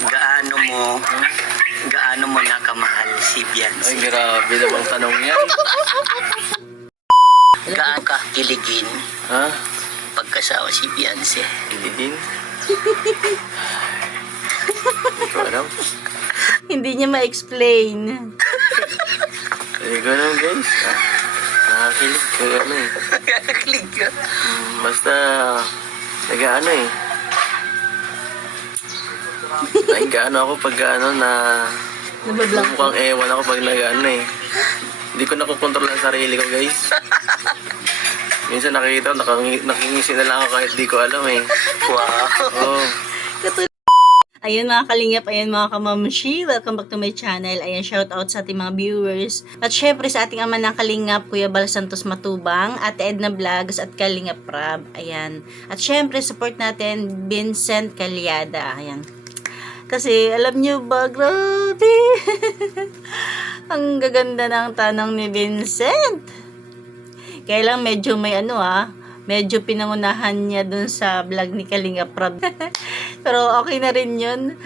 Gaano mo, gaano mo nakamahal si Beyonce? Ay, grabe namang tanong yan. Gaano ka kiligin Ha? pagkasama si Beyonce? Kiligin? Hindi ko alam. Hindi niya ma-explain. Hindi ko alam, guys. Nakakilig. Kaya ano eh. Kilig ka? Basta, nag-ano eh. Nag-ano ako pag ano na... Nabablank. Mukhang ewan ako pag nag-ano eh. Hindi ko nakokontrol ang sarili ko, guys. Minsan nakikita ko, nakingisi na lang ako kahit di ko alam eh. Wow. Oo. Ayan mga kalingap, ayan mga kamamshi, welcome back to my channel. Ayan, shout out sa ating mga viewers. At syempre sa ating ama ng kalingap, Kuya Bal Santos Matubang, Ate Edna Vlogs at Kalingap Rab. Ayan. At syempre support natin Vincent Calyada. Ayan. Kasi alam nyo ba, grabe. Ang gaganda ng tanong ni Vincent. Kaya lang medyo may medyo pinangunahan niya dun sa vlog ni Kalingap Rab. Pero okay na rin yun.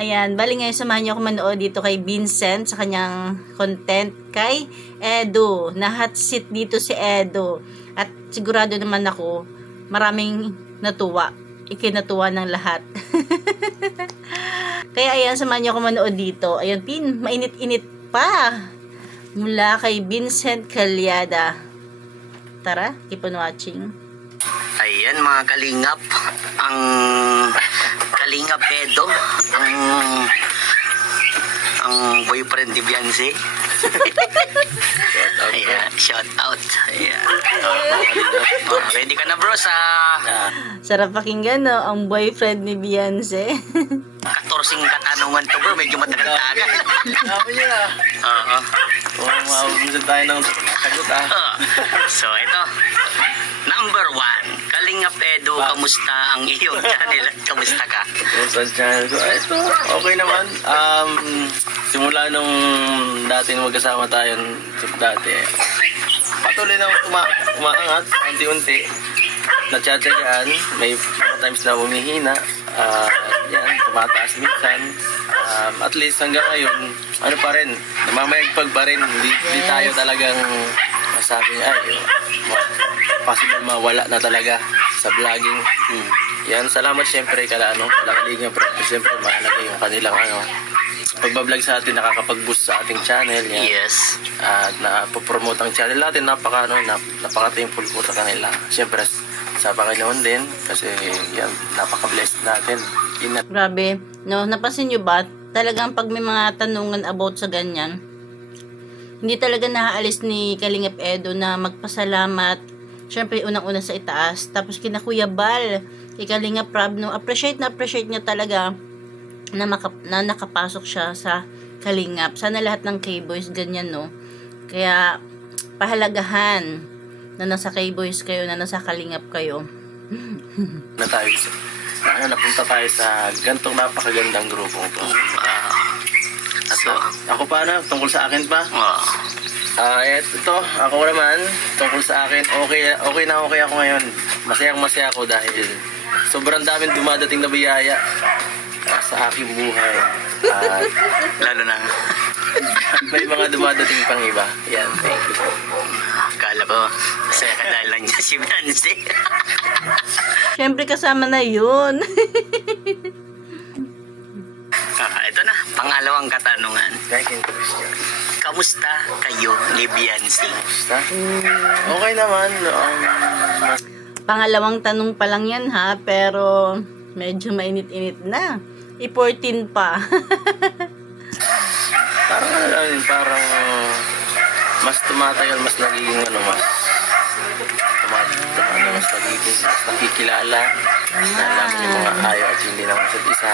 Ayan, bali ngayon samahan niyo ako manood dito kay Vincent sa kanyang content kay Edo. Na hot seat dito si Edo. At sigurado naman ako, maraming natuwa. Ikinatuwa ng lahat. Kaya ayan, samahan niyo ako manood dito. Ayan, mainit-init pa. Mula kay Vincent Calyada. Tara, keep on watching. Ayan mga kalingap, ang Kalingap Edo, ang boyfriend ni Beyonce. Ayan, shout out. Ayan. Ready ka na bro sa Sarap pakinggan, no? Ang boyfriend ni Beyonce. 14 katanungan to bro, medyo matagal-tagal. Sabi niya. Oo. Mabubusan tayo ng sagot So ito, number 1, Kalingap Edo, kamusta ang iyong channel at kamusta ka? Sa channel ko. Ito, okay naman. Simula nung dati nung magkasama tayo dati, patuloy na umaangat, unti-unti. Natsyatsagaan, may mga times na humihina. Yan, tumataas minsan. At least hanggang ngayon, ano pa rin, namamayagpag pa rin. Hindi tayo talagang masabi possible mawala na talaga sa vlogging. Yan, salamat syempre kala Kalingap Rab. Syempre mahalaga yung kanilang pagbablog sa atin, nakakapag-boost sa ating channel. Yan. Yes. At napopromote ang channel natin, napaka-thankful po sa kanila. Syempre sa Panginoon din kasi yan, napaka-blessed natin. Grabe, no? Napansin nyo ba? Talagang pag may mga tanungan about sa ganyan, hindi talaga naaalis ni Kalingap Edo na magpasalamat. Syempre, unang-una sa itaas. Tapos kina Kuya Bal, kay Kalingap Rab, no? Appreciate niya talaga na nakapasok siya sa Kalingap. Sana lahat ng K-boys ganyan, no? Kaya, pahalagahan na nasa K-boys kayo, na nasa Kalingap kayo. Napunta tayo sa gantong napakagandang grupong to. So, Ako pa tungkol sa akin pa? Ito, ako naman, tungkol sa akin, okay na okay ako ngayon. Masayang-masaya ako dahil sobrang daming dumadating na biyaya sa aking buhay. lalo na, May mga dumadating pang iba. Yan, thank you po. akala ko, masaya ka dahil lang niya si Beyonce. Syempre, kasama na yun. Ito na, pangalawang katanungan. Second question. Kamusta kayo ni Beyonce? Basta? Okay naman. Pangalawang tanong pa lang yan, ha? Pero, medyo mainit-init na. I-14 pa. Parang mas tumatagal, mas nagiging mas nakikilala. Nalaman yung mga ayaw at hindi naman isa't isa.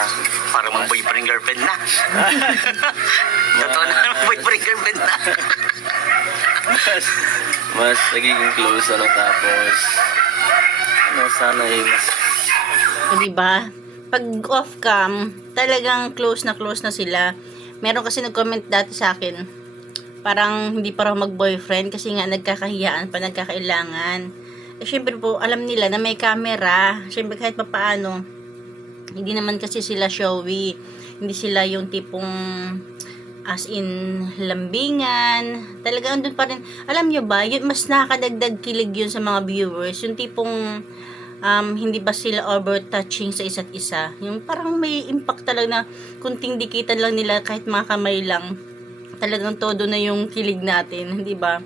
Para mga boyfriend girlfriend na. Totoo na, boyfriend girlfriend na. mas nagiging close tapos sana mas O, diba? Pag off-cam, talagang close na sila. Meron kasi nag-comment dati sa akin, parang hindi pa raw mag-boyfriend kasi nga nagkakahiyaan pa, nagkakailangan. Syempre po, alam nila na may camera. Syempre kahit pa paano, Hindi naman kasi sila showy. Hindi sila yung tipong as in lambingan. Talaga andun pa rin. Alam nyo ba, yun, mas nakakadagdag kilig yun sa mga viewers. Yung tipong hindi ba sila over-touching sa isa't isa. Yung parang may impact talaga na kunting dikitan lang nila kahit mga kamay lang. Talagang todo na yung kilig natin, di ba?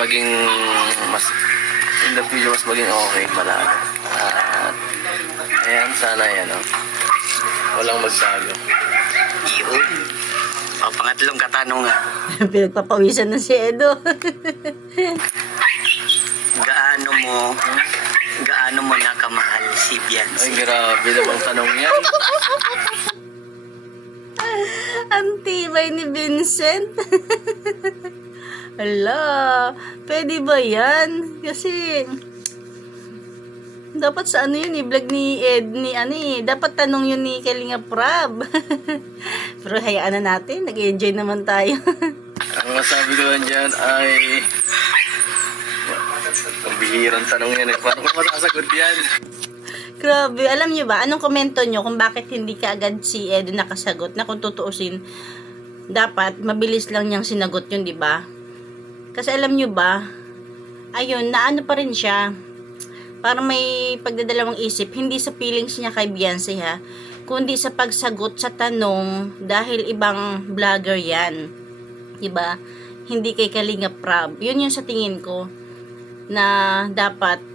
Maging mas in the future mas maging okay pala. At ayan, sana yan, no? Walang magbago. Yun. O, pangatlong katanungan. Pinagpapawisan na si Edo. Gaano mo nakamahal si Ay, Beyonce? grabe namang tanong yan. Ang tibay ni Vincent. Ala, pwede ba yan? Kasi dapat sa ano yun, vlog ni Ed, ni ano dapat tanong yun ni Kalinga Prab. Pero hayaan na natin, nag-enjoy naman tayo. Ang masabi ko lang dyan ay ang bihirang tanong yan eh. Paano ko masasagot yan? Grabe, alam nyo ba, anong komento nyo kung bakit hindi ka agad si Edo nakasagot na kung tutuusin, dapat mabilis lang niyang sinagot yun, di ba? Kasi alam nyo ba, ayun, naano pa rin siya, parang may pagdadalawang isip, hindi sa feelings niya kay Beyonce ha, kundi sa pagsagot sa tanong dahil ibang vlogger yan, di ba? Hindi kay Kalinga Prab. Yun yung sa tingin ko na dapat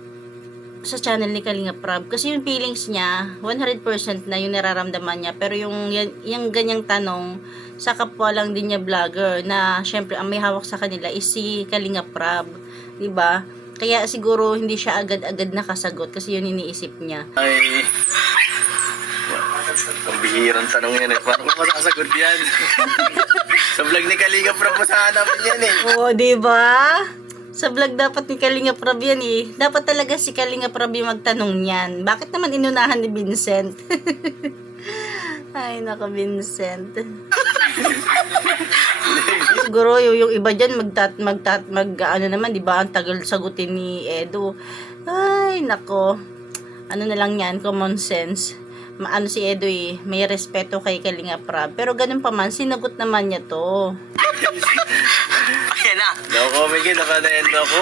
sa channel ni Kalinga Prab. Kasi yung feelings niya, 100% na yung nararamdaman niya. Pero yung ganyang tanong, sa kapwa lang din niya vlogger, na syempre ang may hawak sa kanila is si Kalinga Prab. Diba? Kaya siguro hindi siya agad-agad nakasagot kasi yun iniisip niya. Ay, ang bihirang tanong yan eh. Paano ko masasagot yan? Sa vlog ni Kalinga Prab mo sa hanapin yan eh. Oo, diba? Sa vlog dapat ni Kalinga Prab yan eh. Dapat talaga si Kalinga Prab yung magtanong yan. Bakit naman inunahan ni Vincent? Ay, naka Vincent. Siguro yung iba dyan ano naman, di ba? Ang tagal sagutin ni Edo. Ay, nako. Ano na lang yan, common sense. Ano si Edo eh, may respeto kay Kalinga Prab. Pero ganun pa man, sinagot naman niya to. Ayan na. No comment yun, naka-end ako.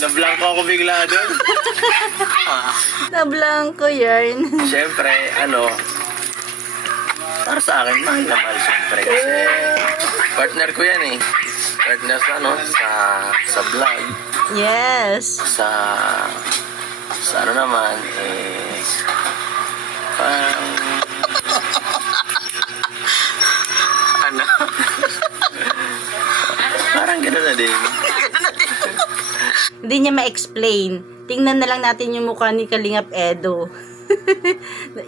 Na-blanco ako bigla doon. Na-blanco yarn. Siyempre, para sa akin, mahal na mahal siyempre. Kasi partner ko yan eh. Partner sa vlog. Yes. Sa ano naman, parang, Ano? parang gano'n na din. Hindi niya ma-explain. Tingnan na lang natin yung mukha ni Kalingap Edo.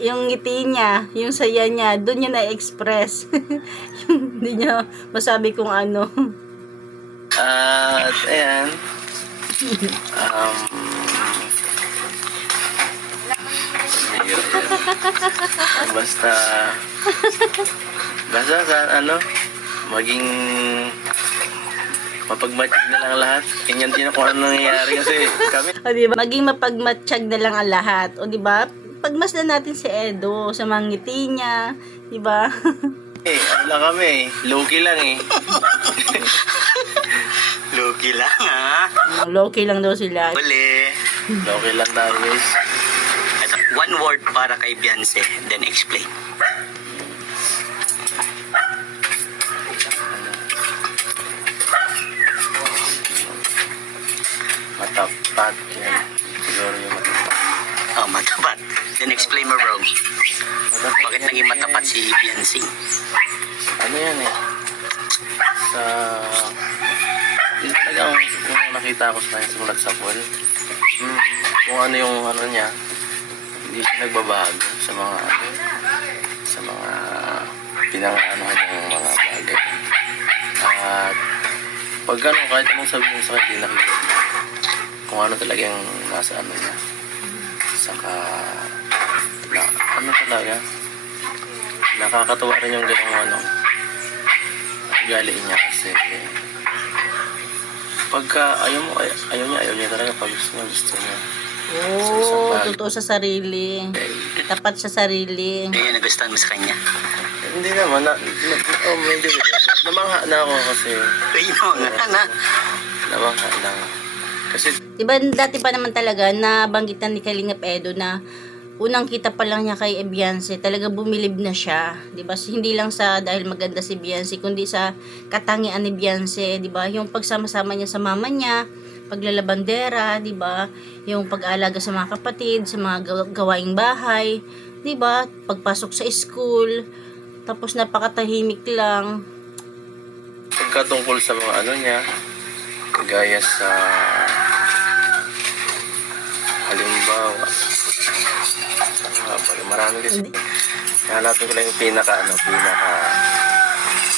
Yung ngiti niya, yung saya niya, doon niya na-express. Yung hindi niya masabi kung ano. At, ayan. Basta maging mapagmatchag na lang lahat. Ganyan din kung ano nangyayari kasi kami. O diba? Maging mapagmatsyag na lang ang lahat. O diba? Pagmasdan natin si Edo sa mga ngiti niya. Diba? Ano lang kami, low-key lang eh. Lucky lang ha. Low-key lang daw sila. Uli. Low-key lang tayo guys. Ito, one word para kay Beyonce, then explain. Matapat yan. Siguro yung matapat. Oh, matapat. Then explain mo, bro. Bakit naging matapat si Beyonce? Ano yan eh? Yun talagang kung nakita ko sa kanya simulat sa pool. Kung ano yung ano niya, hindi siya nagbabago sa mga pinangaanuhan niyang mga bagay. At pag kahit anong sabihin sa kanya, hindi nakikita kung ano talaga yung nasa ano niya. Saka talaga nakakatuwa rin yung ganung ugali niya kasi pagka ayaw niya talaga pag gusto niya Oo, totoo sa sarili. Tapat sa sarili. Ano yung nagustuhan mo sa kanya? Hindi naman, medyo namangha na ako kasi. Uy, no, nga na. Namangha lang. Kasi, Diba dati pa naman talaga nabanggitan ni Kalingap Edo na unang kita pa lang niya kay Beyonce, talaga bumilib na siya. Diba? Hindi lang sa dahil maganda si Beyonce, kundi sa katangian ni Beyonce. Diba? Yung pagsama-sama niya sa mama niya, paglalabandera, diba? Yung pag-aalaga sa mga kapatid, sa mga gawaing bahay, diba? Pagpasok sa school, tapos napakatahimik lang. pagkatungkol sa mga ano niya, gaya sa halimbawa, marami kasi. Hanapin ko lang yung pinaka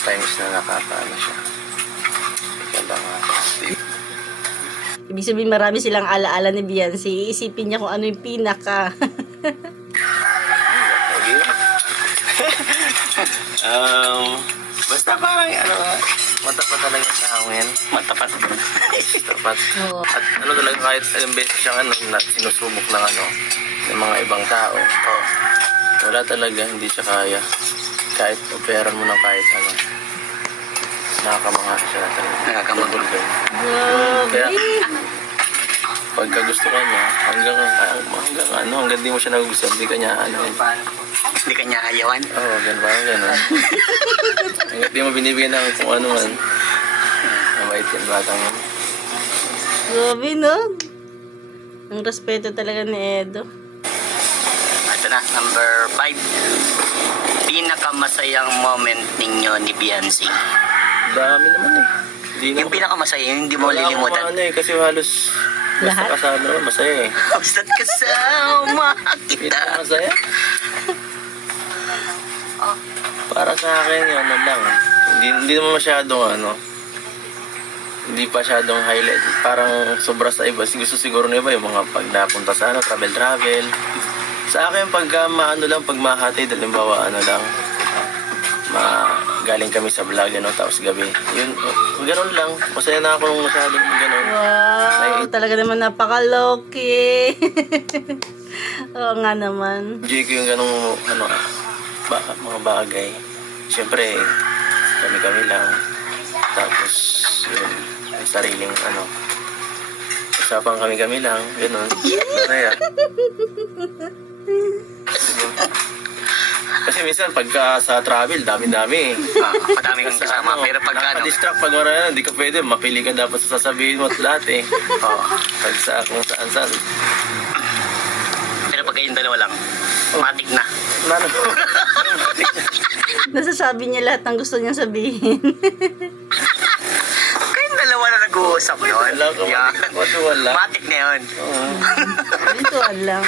times na nakakaano siya. Ika lang Ibig sabihin marami silang alaala ni Beyonce. Iisipin niya kung ano yung pinaka. Okay. Basta parang matapat talaga sa hangin. Matapat. Tapat. Oo. At ano talaga kahit ilang beses siyang na sinusubok ng ng mga ibang tao. Wala talaga, hindi siya kaya. Kahit operan mo ng kahit ano. Nakakamangha siya talaga. Nakakamangha. Kaya Grabe. pagka gusto ka niya, hanggang di mo siya nagugustuhan, hindi ka niya Hindi ka niya ayawan. ganun. Hanggang di mo binibigyan ng kung ano man. Mabait yan, batang yan. Grabe, no? Ang respeto talaga ni Edo. Ito na, number 5. Pinakamasayang moment ninyo ni Beyonce. Dami naman eh. Hindi Yung pinakamasaya, yung hindi mo wala akong malilimutan. ano eh, kasi halos Lahat? basta kasama naman, masaya eh. Basta't kasama kita. Masaya? Para sa akin, ano lang. Hindi naman masyadong hindi pa masyadong highlight. Parang sobra sa iba. Gusto siguro na iba yung mga pag napunta sa travel. Sa akin, pagka pag mahati, halimbawa, galing kami sa vlog, tapos gabi. Yun, ganun lang. Masaya na ako nung masyadong ganun. Wow, talaga naman napaka-loki. Oo nga naman. Enjoy ko yung ganung, mga bagay. Siyempre, kami lang. Tapos, yun, may sariling, usapan kami lang, ganun. Masaya. Diba? Kasi minsan, pagka sa travel, dami-dami. Madami kang kasama. Pero pagka Nakaka-distract pag wala hindi ka pwede. Mapili ka dapat sa sasabihin mo at lahat eh. Pag sa kung saan. pero pagka yung dalawa lang, matik na. Nano? Nasasabi niya lahat ng gusto niyang sabihin. Kayong dalawa na nag-uusap yun. Wala ka Yan. wala. Matik na yun. Oo. Ito lang.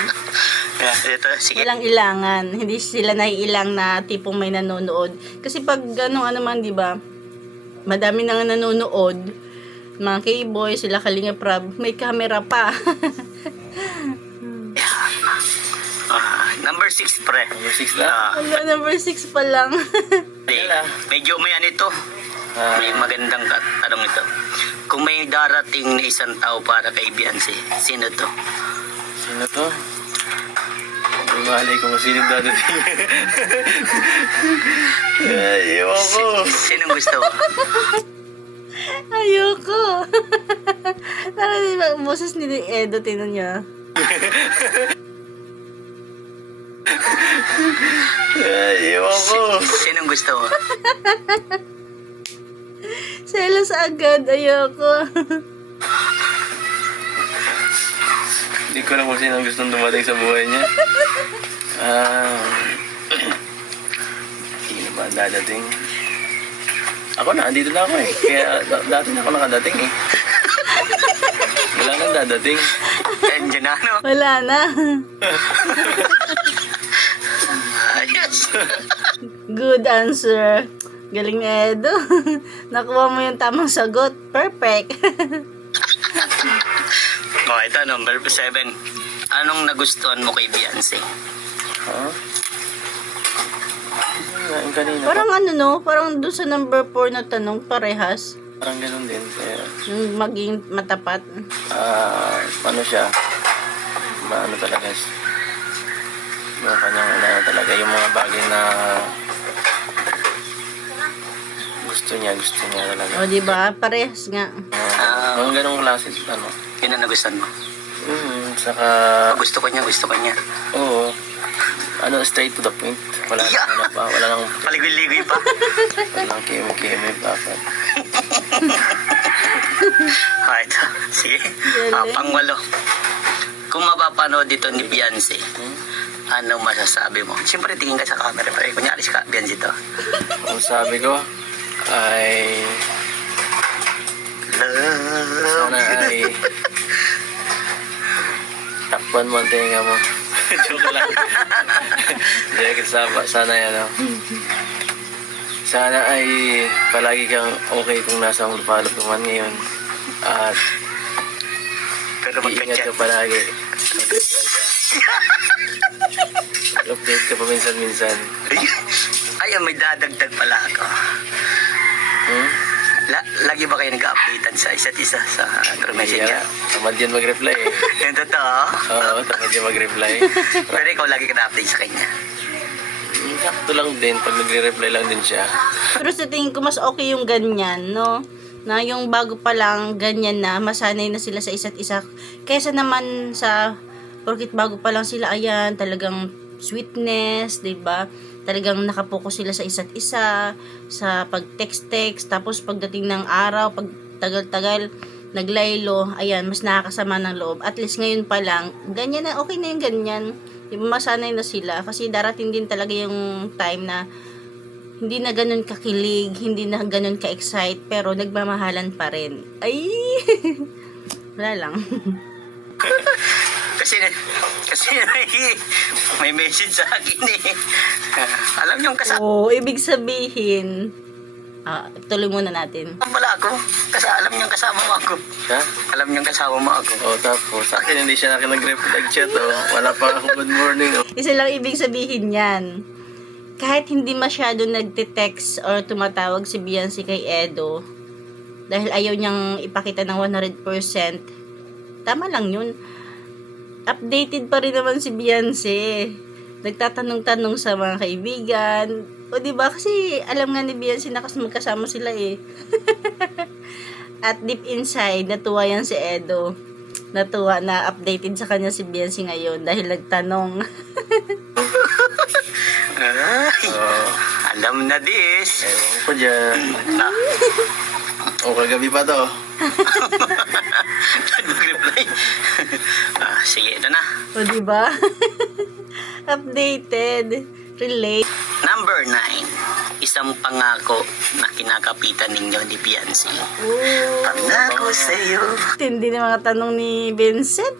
Ito, sige. Walang ilangan. Hindi sila naiilang na tipong may nanonood. Kasi pag man, di ba? Madami na nga nanonood. Mga K-boy, sila Kalinga Prab, may camera pa. Number 6, pre. Number 6 na. Wala, number 6 pa lang. Medyo may ito. May magandang tanong ito. Kung may darating na isang tao para kay Beyonce, sino to? Sino to? May malay kung sino dadating. Ay, ewan ko. Sinong gusto mo? Ayoko. Parang di ba, boses ni Edo, tinan niya. Ay, ewan ko. Sinong gusto mo? Selos agad, ayoko. Hindi ko alam kung sino ang gustong dumating sa buhay niya. Sino ba ang dadating? Ako na, andito na ako eh. Kaya dati na ako nakadating eh. Wala nang dadating. Andiyan na, no? Wala na. Ayos. Good answer. Galing ni Edo. Nakuha mo yung tamang sagot. Perfect. Ito, number 7. Anong nagustuhan mo kay Beyonce? Ha? Yung kanina. Parang parang doon sa number 4 na tanong, parehas. Parang ganun din. Kaya, Yung maging matapat. paano siya? maano talaga. Yung kanyang ano talaga, yung mga bagay na gusto niya talaga. O, di ba? Parehas nga. Mga ganong klase, ano. Yun ang nagustuhan mo. Saka, Gusto ko niya. oo, ano, straight to the point. Wala Yeah. nang ano pa, wala nang Paligoy-ligoy pa. walang kimi-kimi dapat. Ito. Sige. Galing. Pangwalo. Kung mapapanood dito ni Beyonce, ano masasabi mo? Siyempre, tingin ka sa camera. Pero kunyari si Beyonce to. Ang sabi ko ay sana ay takpan mo ang tenga mo. Joke lang. Hindi, sana yan, no? Sana ay palagi kang okay kung nasa lupalop ka man ngayon. At Pero iingat magkachat. ka palagi. Update ka pa minsan-minsan. Ay, may dadagdag pala ako. Lagi ba kayo nag-updatean sa isa't isa sa messenger? Tamad yan mag-reply eh. Yung totoo? Oo, tamad yan mag-reply. Pero ikaw lagi ka na-update sa kanya. Sakto lang din, pag nagre-reply lang din siya. Pero sa tingin ko mas okay yung ganyan, no? Na yung bago pa lang ganyan na, masanay na sila sa isa't isa. Kaysa naman sa, porkit bago pa lang sila, ayan, talagang sweetness, 'di ba? Talagang nakapokus sila sa isa't isa, sa pag-text-text, tapos pagdating ng araw, pag tagal-tagal, naglaylo, ayan, mas nakakasama ng loob. At least ngayon pa lang, ganyan na, okay na yung ganyan. Diba, masanay na sila. Kasi darating din talaga yung time na hindi na ganun kakilig, hindi na ganun ka-excite, pero nagmamahalan pa rin. Ay! Wala lang. Kasi may message sa akin eh. Alam niyo yung kasama Oo, ibig sabihin, tuloy muna natin. pala ako. Kasi alam niyo yung kasama mo ako. Ha? Alam niyo yung kasama mo ako. O tapos, sa akin hindi siya nag-chat oh. Wala pa ako good morning oh. Isa lang ibig sabihin yan. Kahit hindi masyado nagte-text or tumatawag si Beyonce kay Edo, dahil ayaw niyang ipakita ng 100%, tama lang yun. Updated pa rin naman si Beyonce. Nagtatanong-tanong sa mga kaibigan. O diba? Kasi alam nga ni Beyonce na kasi magkasama sila eh. At deep inside, natuwa yan si Edo. Natuwa na updated sa kanya si Beyonce ngayon dahil nagtanong. Ay, Oh, alam na this. ewan ko dyan. Ah, O kagabi pa to. nag-reply. Sige, ito na. O diba? Updated. Relate. Number 9. Isang pangako na kinakapitan ninyo ni Beyonce. Oh, Pangako sa'yo. tindi na mga tanong ni Vincent.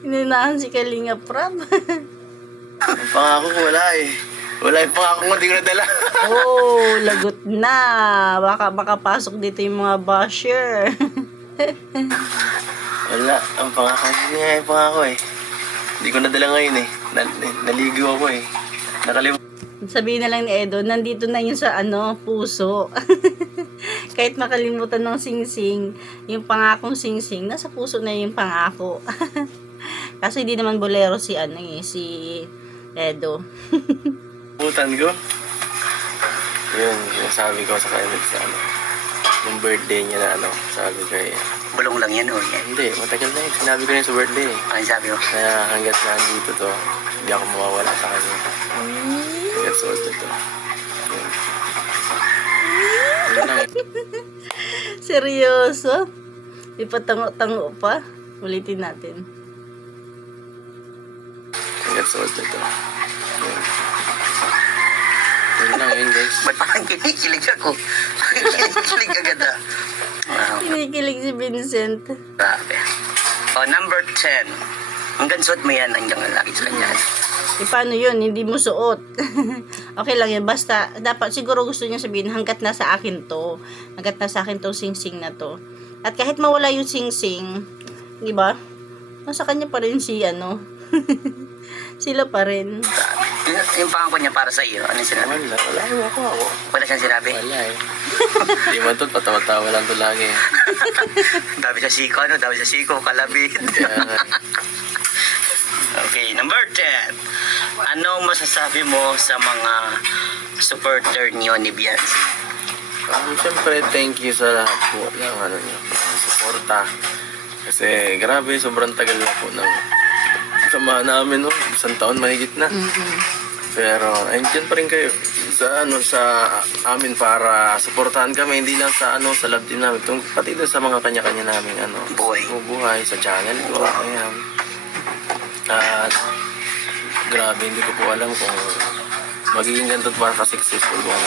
Inunahan si Kalinga Prab. Ang pangako ko wala eh. Wala yung pangako ko, di ko nadala. Oh, lagot na. Baka makapasok dito yung mga basher. Wala, ang pangako. Hindi nga yung pangako eh. Hindi ko nadala ngayon eh. Naligo ako eh. Nakalimutan. Sabihin na lang ni Edo, nandito na yun sa puso. Kahit makalimutan ng singsing, yung pangakong singsing, nasa puso na yung pangako. Kasi hindi naman bolero si si Edo. Putan ko. Yun, sinasabi ko sa kanya sa yung birthday niya na sabi ko eh. Bulong lang yan, oh. Yan. Hindi, matagal na yun. Sinabi ko yun sa birthday eh. Ano sabi mo? Kaya hanggat nandito to, hindi ako mawawala sa kanya. Hanggat suot na to. Yun. Yun lang eh. Seryoso? Ipatango-tango pa? Ulitin natin. Hanggat suot na to. Yun. Yun lang yun guys. Ba't parang kinikilig ako? Kinikilig agad ah. Wow, Kinikilig si Vincent. grabe. Oh, number 10. Hanggang suot mo yan, hanggang lalaki sa kanya. E paano yun? Hindi mo suot. Okay lang yun. Basta, dapat siguro gusto niya sabihin, hanggat nasa akin to. Hanggat nasa akin tong sing-sing na to. At kahit mawala yung sing-sing, di ba? Nasa kanya pa rin si sila pa rin. Yung pangako niya para sa iyo, ano yung sinabi? Wala yung ako. Wala siyang sinabi? Wala eh. Hindi man to, patawa-tawa lang to lagi. Dami sa siko, ano? Dami sa siko, kalabit. Kaya nga. Number 10. Ano masasabi mo sa mga supporter niyo ni Beyonce? Siyempre, thank you sa lahat po ng ano niyo, ng suporta. Kasi grabe, sobrang tagal na po ng samahan namin, no? Isang taon mahigit na. Pero, andyan pa rin kayo sa amin para suportahan kami, hindi lang sa sa love team namin, pati doon sa mga kanya-kanya namin buhay sa channel ko. Ayan. At grabe, hindi ko po alam kung magiging ganito para ka-successful kung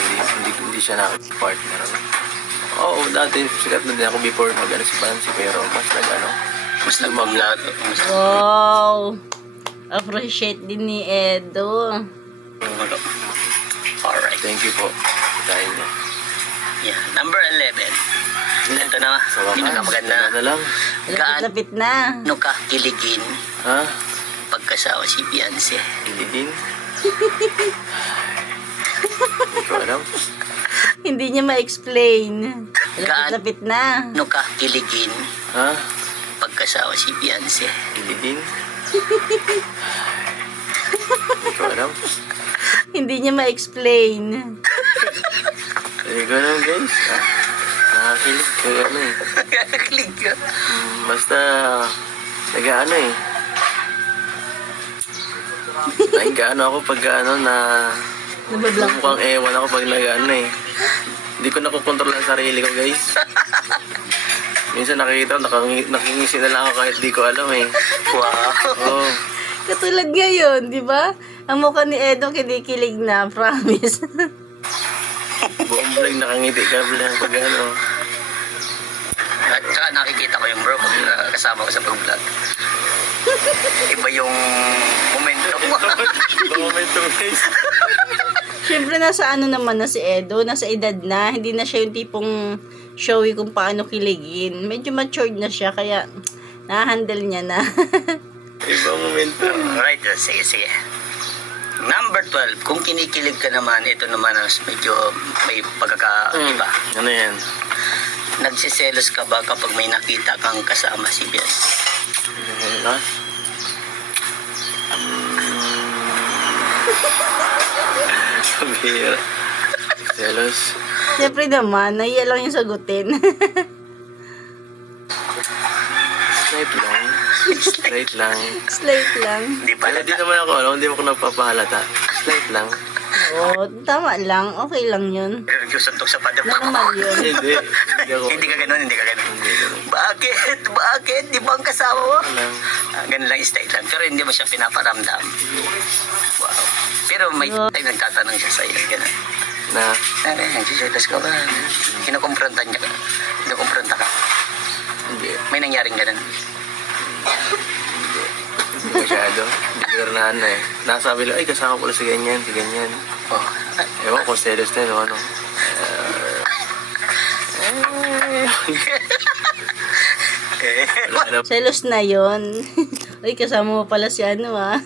hindi siya nakipag-partner. Oo, dati sikat na din ako before mag-ano si Bansi, pero mas Mas nagmamlat. Wow! Appreciate din ni Edo. Alright. Thank you po. Dahil niya. Yeah. Number 11. Ito na, pinakamaganda. Na lang. Lapit-lapit na. Ano ka kiligin Ha? pagkasawa si Beyonce? Kiligin? Hindi ko alam. Hindi niya ma-explain. Lapit-lapit na. Ano ka kiligin Ha? pagkasawa si Beyonce? Kiligin? Hindi ko alam. Hindi niya ma-explain. Hindi ko alam, guys. Nakakilig. Kaya ano eh. Kilig ka. Basta, nag-ano eh. Nag-ano ako pag na Nabablank. mukhang ewan ako pag nag-ano eh. Hindi ko nakukontrol ang sarili ko, guys. Minsan nakikita ko, nakingisi na lang ako kahit di ko alam eh. Wow. Oo. Katulad ngayon, di ba? Ang mukha ni Edo kinikilig na, promise. Buong vlog nakangiti ka lang pag ano. At saka nakikita ko yung bro pag kasama ko sa pag-vlog. Iba yung momentum. Iba momentum, guys. Siyempre nasa ano naman na si Edo, nasa edad na, hindi na siya yung tipong showy kung paano kiligin. Medyo matured na siya, kaya na-handle niya na. Iba momentum. Alright, sige. Number 12, kung kinikilig ka naman, ito naman ang medyo may pagkakaiba. Ano yan? Nagsiselos ka ba kapag may nakita kang kasama si Beyonce? Ha? Sabira. Selos. Siyempre naman, nahiya lang yung sagutin. Slight lang. Slight lang. Slight lang. Hindi pa Pero di naman ako, hindi mo ko nagpapahalata. Slight lang. Oo, tama lang. Okay lang yun. Pero yung suntok sa padam ko. Normal yun. Hindi. Hindi ako. Hindi ka ganun. Hindi ganun. Bakit? Di ba ang kasama mo? Lang. Ganun lang style lang. Pero hindi mo siya pinaparamdam. Wow. Pero may time nagtatanong siya sa'yo. Ganun. Na? Nagsiselos ka ba? Kinukumpronta niya ka. Kinukumpronta ka. Hindi. May nangyaring ganun. Hindi masyado. Hindi ko na eh. Nasabi lang, ay kasama ko lang si ganyan, si ganyan. Oh. Ewan ko, selos na yun, o ano. Wala na. Selos na yon. Uy, kasama mo pala si ano ah.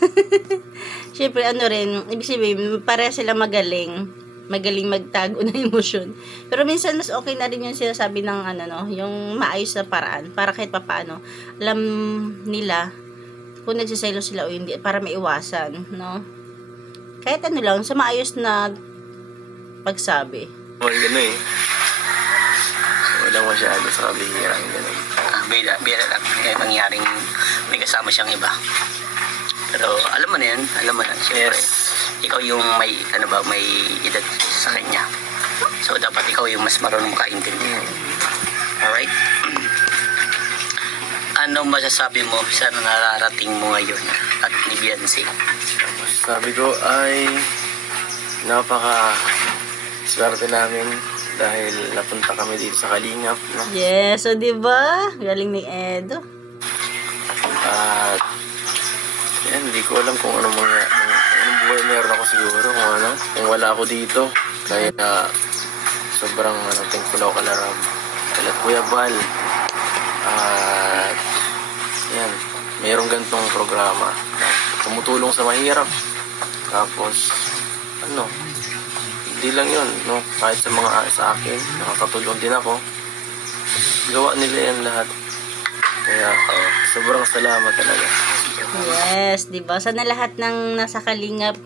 Siyempre ano rin, ibig sabihin, pareha sila magaling. Magaling magtago ng emosyon. Pero minsan mas okay na rin yung sinasabi ng ano no, yung maayos na paraan para kahit papaano alam nila kung nagsiselos sila o hindi para maiwasan, no? Kahit ano lang, sa maayos na pagsabi. Wala gano'n eh. Wala masyado sa kabihirang gano'n. Bira lang. May nangyaring may kasama siyang iba. Pero alam mo na yan. Alam mo na. Siyempre, ikaw yung may, may edad sa kanya. So, dapat ikaw yung mas marunong kaintindihan. Alright? Ano masasabi mo sa nararating mo ngayon at ni Beyonce? Sabi ko ay napaka swerte namin dahil napunta kami dito sa Kalingap, no? Yes, so di ba? Galing ni Edo. At yan, hindi ko alam kung anong buhay meron ako siguro kung wala ako dito. Kaya sobrang thankful ako kala Ram, kala Kuya Bal. At yan, mayroong ganitong programa na tumutulong sa mahirap. Tapos hindi lang yun, no? Kahit sa akin, nakakatulong din ako. Gawa nila yan lahat. Kaya sobrang salamat talaga. Yes, 'di ba? Sana lahat ng nasa Kalingap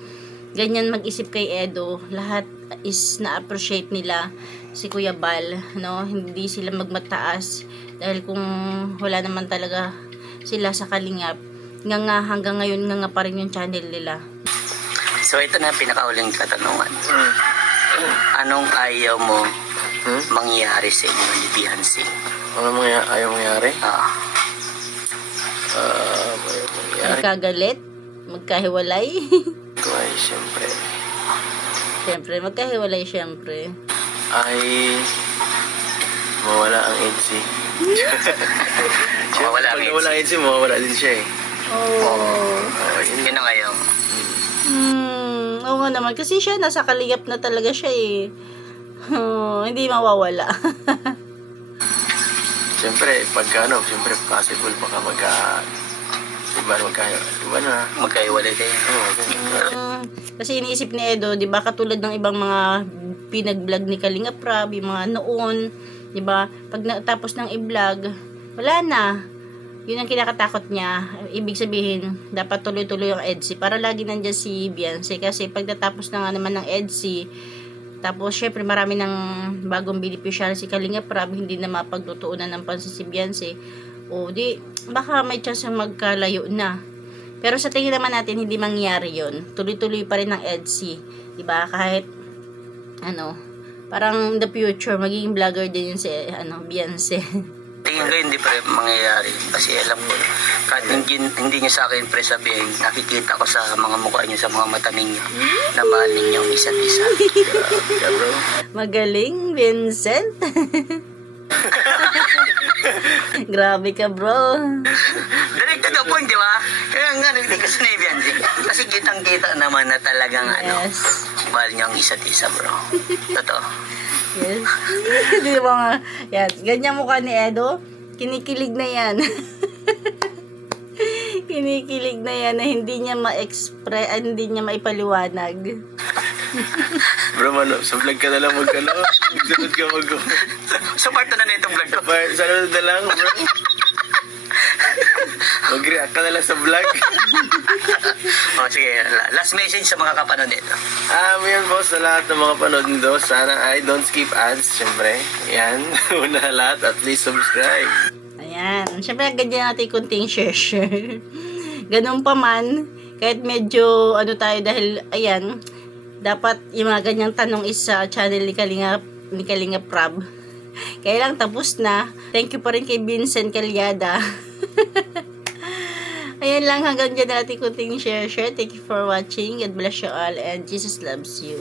ganyan mag-isip kay Edo. Lahat is na-appreciate nila si Kuya Bal, no? Hindi sila magmataas dahil kung wala naman talaga sila sa Kalingap, nga hanggang ngayon nga pa rin yung channel nila. So ito na ang pinakauling katanungan. Anong ayaw mo mangyari sa inyo ni Beyonce? Ano ayaw mangyari? Ah, Ayaw mangyari Magkagalit, magkahiwalay. ko ay siyempre Siyempre, magkahiwalay siyempre. ay mawala ang EDC. Mawawala ang Pag nawala ang EDC, mawawala din siya eh. Oh. yun ang ayaw. Oo nga naman. Kasi siya, nasa Kalingap na talaga siya eh. Hindi mawawala. Siyempre, pagka siyempre possible baka iba na. Magkaiwalay kayo. Kasi iniisip ni Edo, di ba, katulad ng ibang mga pinag-vlog ni Kalinga Prab, yung mga noon, di ba, pag natapos ng i-vlog, wala na. Yun ang kinakatakot niya. Ibig sabihin, dapat tuloy-tuloy yung EDC para lagi nandyan si Beyonce. Kasi pag natapos na nga naman ng EDC, tapos syempre marami ng bagong beneficiary si Kalinga Prab, hindi na mapagtutuunan ng pansin si Beyonce. O di, baka may chance yung magkalayo na. Pero sa tingin naman natin, hindi mangyari yun. Tuloy-tuloy pa rin ng EDC. Diba? Kahit, parang in the future, magiging vlogger din yun si, Beyonce. Tingin ko hindi pa rin mangyayari. Kasi alam ko, kahit hindi niyo sa akin presabihin, nakikita ko sa mga mukha niyo, sa mga mata ninyo, na mahal ninyo ang isa't isa. Yeah, bro. Magaling, Vincent. Grabe ka, bro. Direct to the point, di ba? Kaya nga, hindi ko sa Beyonce. Kasi kitang-kita naman na talagang Yes. mahal niyo ang isa't isa, bro. Totoo. Yes. Di ba nga? Yan. Ganyan mukha ni Edo. Kinikilig na yan. Kinikilig na yan na hindi niya ma-express, hindi niya maipaliwanag. Bro, sa vlog ka na lang magsunod ka So part na itong vlog ko. sa sunod na lang, bro. Mag-react ka na lang sa vlog. O sige, last message sa mga kapanood nito. Yan po sa lahat ng mga panood nito. Sana ay don't skip ads, syempre. Yan, una lahat at please subscribe. Ayan. Siyempre, ganyan natin kunting share. Ganun pa man, kahit medyo tayo dahil, ayan, dapat yung mga ganyang tanong is sa channel ni Kalinga Prab. Kaya lang tapos na. Thank you pa rin kay Vincent Calyada. Ayan lang, hanggang dyan natin kunting share. Thank you for watching. God bless you all and Jesus loves you.